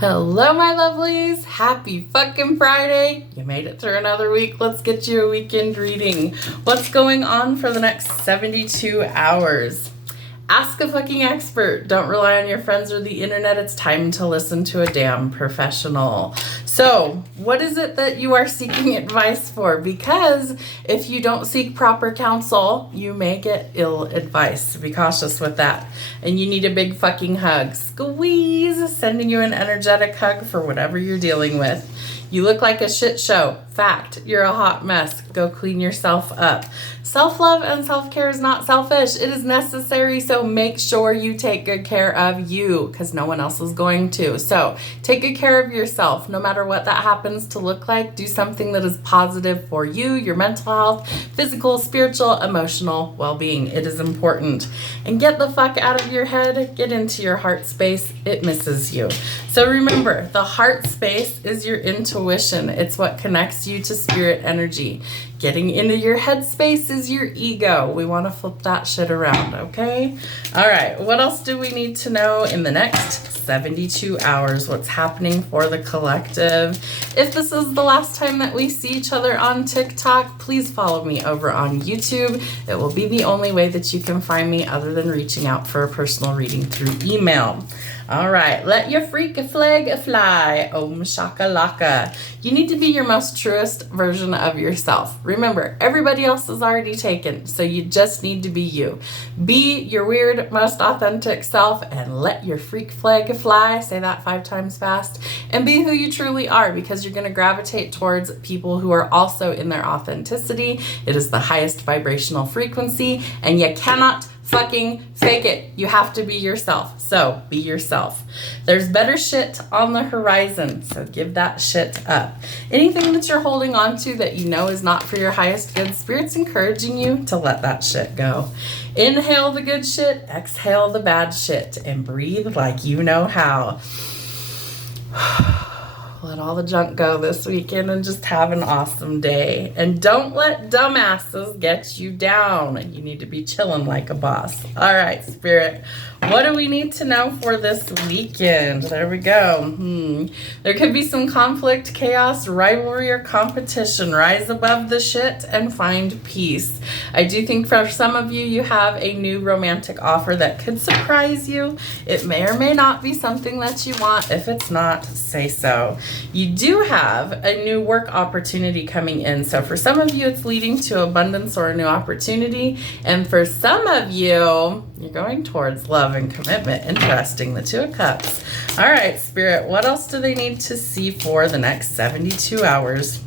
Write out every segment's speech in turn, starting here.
Hello, my lovelies. Happy fucking Friday. You made it through another week. Let's get you a weekend reading. What's going on for the next 72 hours? Ask a fucking expert. Don't rely on your friends or the internet. It's time to listen to a damn professional. So, what is it that you are seeking advice for? Because if you don't seek proper counsel, you may get ill advice. Be cautious with that. And you need a big fucking hug. Squeeze! Sending you an energetic hug for whatever you're dealing with. You look like a shit show. Fact, you're a hot mess. Go clean yourself up. Self-love and self-care is not selfish. It is necessary, so make sure you take good care of you because no one else is going to. So take good care of yourself. No matter what that happens to look like, do something that is positive for you, your mental health, physical, spiritual, emotional well-being. It is important. And get the fuck out of your head. Get into your heart space. It misses you. So remember, the heart space is your intuition. It's what connects you to spirit energy. Getting into your head space is your ego. We want to flip that shit around, okay? All right, what else do we need to know in the next 72 hours? What's happening for the collective? If this is the last time that we see each other on TikTok, please follow me over on YouTube. It will be the only way that you can find me other than reaching out for a personal reading through email. All right, let your freak flag fly. Om shakalaka. You need to be your most truest version of yourself. Remember, everybody else is already taken, so you just need to be you. Be your weird, most authentic self and let your freak flag fly. Say that 5 times fast. And be who you truly are because you're going to gravitate towards people who are also in their authenticity. It is the highest vibrational frequency and you cannot fucking fake it. You have to be yourself. So be yourself. There's better shit on the horizon. So give that shit up. Anything that you're holding on to that you know is not for your highest good, Spirit's encouraging you to let that shit go. Inhale the good shit, exhale the bad shit, and breathe like you know how. Let all the junk go this weekend and just have an awesome day. And don't let dumbasses get you down. You need to be chilling like a boss. All right, Spirit. What do we need to know for this weekend? There we go. There could be some conflict, chaos, rivalry, or competition. Rise above the shit and find peace. I do think for some of you, you have a new romantic offer that could surprise you. It may or may not be something that you want. If it's not, say so. You do have a new work opportunity coming in. So for some of you, it's leading to abundance or a new opportunity. And for some of you, you're going towards love and commitment. Interesting, the 2 of Cups. All right, Spirit, what else do they need to see for the next 72 hours?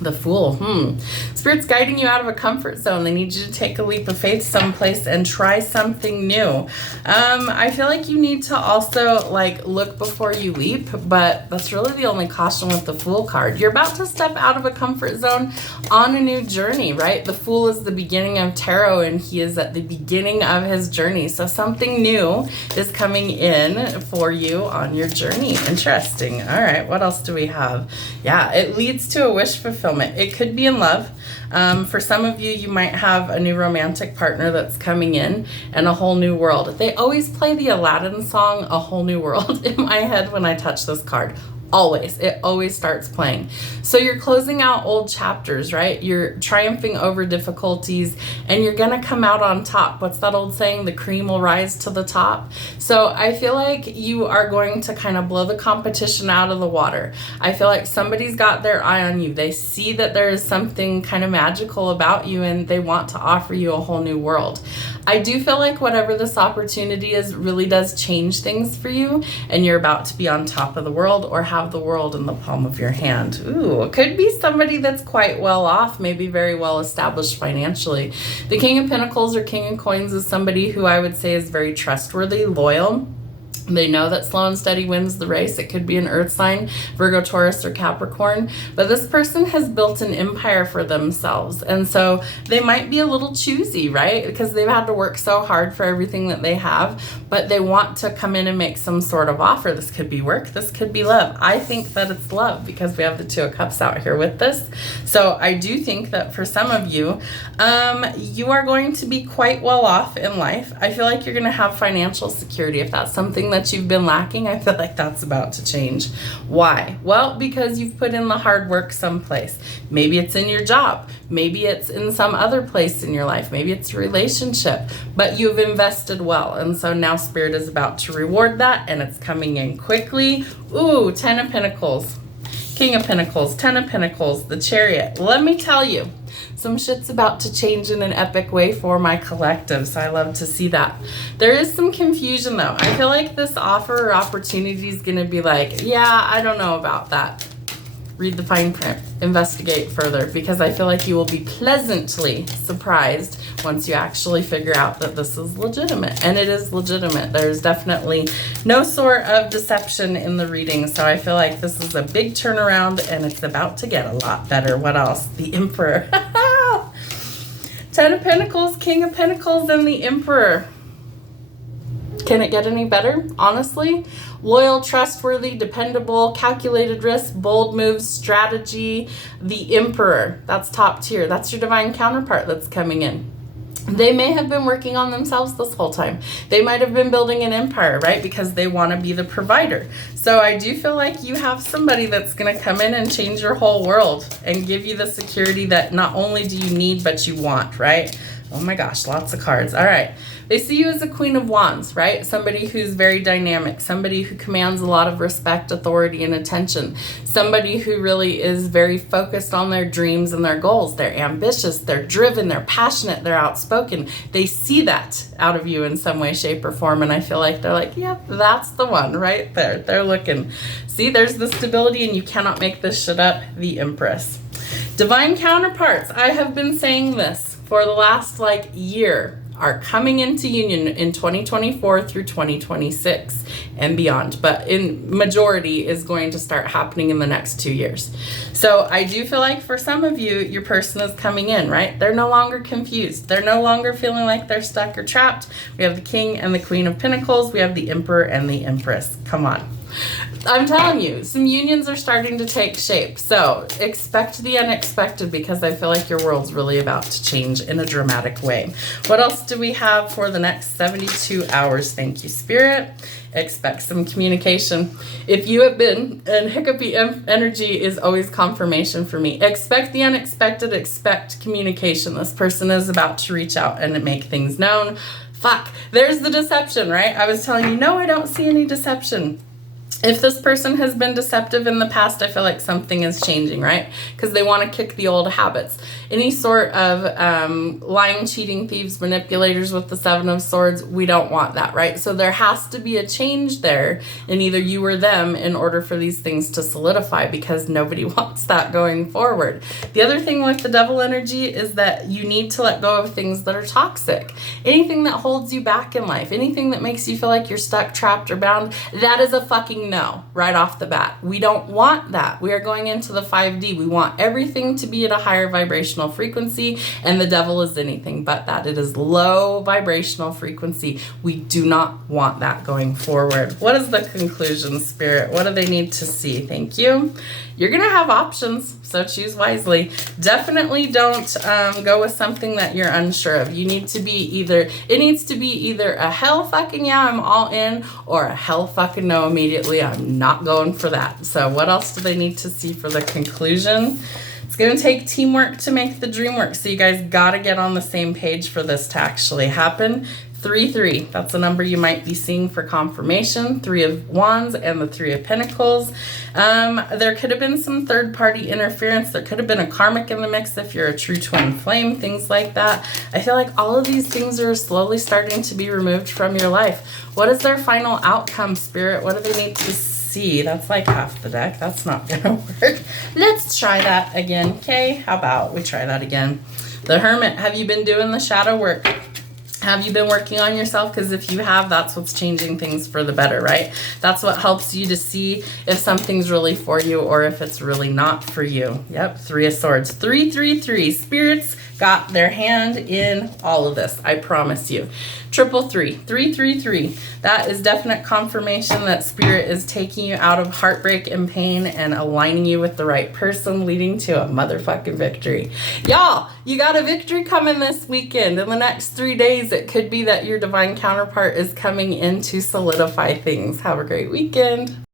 The Fool. Spirit's guiding you out of a comfort zone. They need you to take a leap of faith someplace and try something new. I feel like you need to also look before you leap, but that's really the only caution with the Fool card. You're about to step out of a comfort zone on a new journey, right? The Fool is the beginning of tarot and he is at the beginning of his journey. So something new is coming in for you on your journey. Interesting. All right, what else do we have? Yeah, it leads to a wish fulfillment. It could be in love. For some of you, you might have a new romantic partner that's coming in and a whole new world. They always play the Aladdin song, A Whole New World, in my head when I touch this card. Always. It always starts playing. So you're closing out old chapters, right? You're triumphing over difficulties and you're going to come out on top. What's that old saying? The cream will rise to the top. So I feel like you are going to kind of blow the competition out of the water. I feel like somebody's got their eye on you. They see that there is something kind of magical about you and they want to offer you a whole new world. I do feel like whatever this opportunity is really does change things for you and you're about to be on top of the world or have the world in the palm of your hand. Ooh, it could be somebody that's quite well off, maybe very well established financially. The King of Pentacles or King of Coins is somebody who I would say is very trustworthy, loyal. They know that slow and steady wins the race. It could be an earth sign, Virgo, Taurus, or Capricorn. But this person has built an empire for themselves. And so they might be a little choosy, right? Because they've had to work so hard for everything that they have. But they want to come in and make some sort of offer. This could be work. This could be love. I think that it's love because we have the 2 of Cups out here with this. So I do think that for some of you, you are going to be quite well off in life. I feel like you're going to have financial security. If that's something that you've been lacking, I feel like that's about to change. Why? Well, because you've put in the hard work someplace. Maybe it's in your job. Maybe it's in some other place in your life. Maybe it's a relationship, but you've invested well. And so now Spirit is about to reward that, and it's coming in quickly. Ooh, 10 of Pentacles, King of Pentacles, 10 of Pentacles, the Chariot. Let me tell you, some shit's about to change in an epic way for my collective, so I love to see that. There is some confusion though. I feel like this offer or opportunity is going to be like, yeah, I don't know about that. Read the fine print, investigate further, because I feel like you will be pleasantly surprised once you actually figure out that this is legitimate. And it is legitimate. There's definitely no sort of deception in the reading. So I feel like this is a big turnaround and it's about to get a lot better. What else? The Emperor. 10 of Pentacles, King of Pentacles, and the Emperor. Can it get any better? Honestly, loyal, trustworthy, dependable, calculated risk, bold moves, strategy, the Emperor. That's top tier. That's your divine counterpart that's coming in. They may have been working on themselves this whole time. They might have been building an empire, right? Because they want to be the provider. So I do feel like you have somebody that's going to come in and change your whole world and give you the security that not only do you need, but you want, right? Oh my gosh, lots of cards. All right. They see you as a Queen of Wands, right? Somebody who's very dynamic, somebody who commands a lot of respect, authority, and attention. Somebody who really is very focused on their dreams and their goals. They're ambitious, they're driven, they're passionate, they're outspoken. They see that out of you in some way, shape, or form. And I feel like they're like, yep, that's the one right there. They're looking. See, there's the stability and you cannot make this shit up. The Empress. Divine counterparts. I have been saying this for the last year, are coming into union in 2024 through 2026 and beyond, but in majority is going to start happening in the next 2 years. So I do feel like for some of you, your person is coming in, right? They're no longer confused. They're no longer feeling like they're stuck or trapped. We have the King and the Queen of Pentacles. We have the Emperor and the Empress. Come on. I'm telling you, some unions are starting to take shape. So expect the unexpected, because I feel like your world's really about to change in a dramatic way. What else do we have for the next 72 hours? Thank you, Spirit. Expect some communication. If you have been, and hiccupy energy is always confirmation for me. Expect the unexpected, expect communication. This person is about to reach out and make things known. Fuck, there's the deception, right? I was telling you, no, I don't see any deception. If this person has been deceptive in the past, I feel like something is changing, right? Because they want to kick the old habits. Any sort of lying, cheating, thieves, manipulators with the Seven of Swords, we don't want that, right? So there has to be a change there in either you or them in order for these things to solidify, because nobody wants that going forward. The other thing with the Devil energy is that you need to let go of things that are toxic. Anything that holds you back in life, anything that makes you feel like you're stuck, trapped, or bound, that is a fucking no, right off the bat. We don't want that. We are going into the 5D. We want everything to be at a higher vibrational frequency, and the Devil is anything but that. It is low vibrational frequency. We do not want that going forward. What is the conclusion, Spirit? What do they need to see? Thank you. You're going to have options, so choose wisely. Definitely don't go with something that you're unsure of. You need to be it needs to be either a hell fucking yeah, I'm all in, or a hell fucking no, immediately, I'm not going for that. So what else do they need to see for the conclusion? It's going to take teamwork to make the dream work. So you guys got to get on the same page for this to actually happen. 3-3, that's a number you might be seeing for confirmation. 3 of Wands and the 3 of Pentacles. There could have been some third-party interference. There could have been a karmic in the mix if you're a true twin flame, things like that. I feel like all of these things are slowly starting to be removed from your life. What is their final outcome, Spirit? What do they need to see? That's like half the deck. That's not gonna work. Let's try that again, okay? How about we try that again? The Hermit, have you been doing the shadow work? Have you been working on yourself? Because if you have, that's what's changing things for the better, right? That's what helps you to see if something's really for you or if it's really not for you. Yep, 3 of Swords. 3-3-3. Spirits got their hand in all of this, I promise you. Triple three, 333. That is definite confirmation that Spirit is taking you out of heartbreak and pain and aligning you with the right person, leading to a motherfucking victory. Y'all, you got a victory coming this weekend. In the next 3 days, it could be that your divine counterpart is coming in to solidify things. Have a great weekend.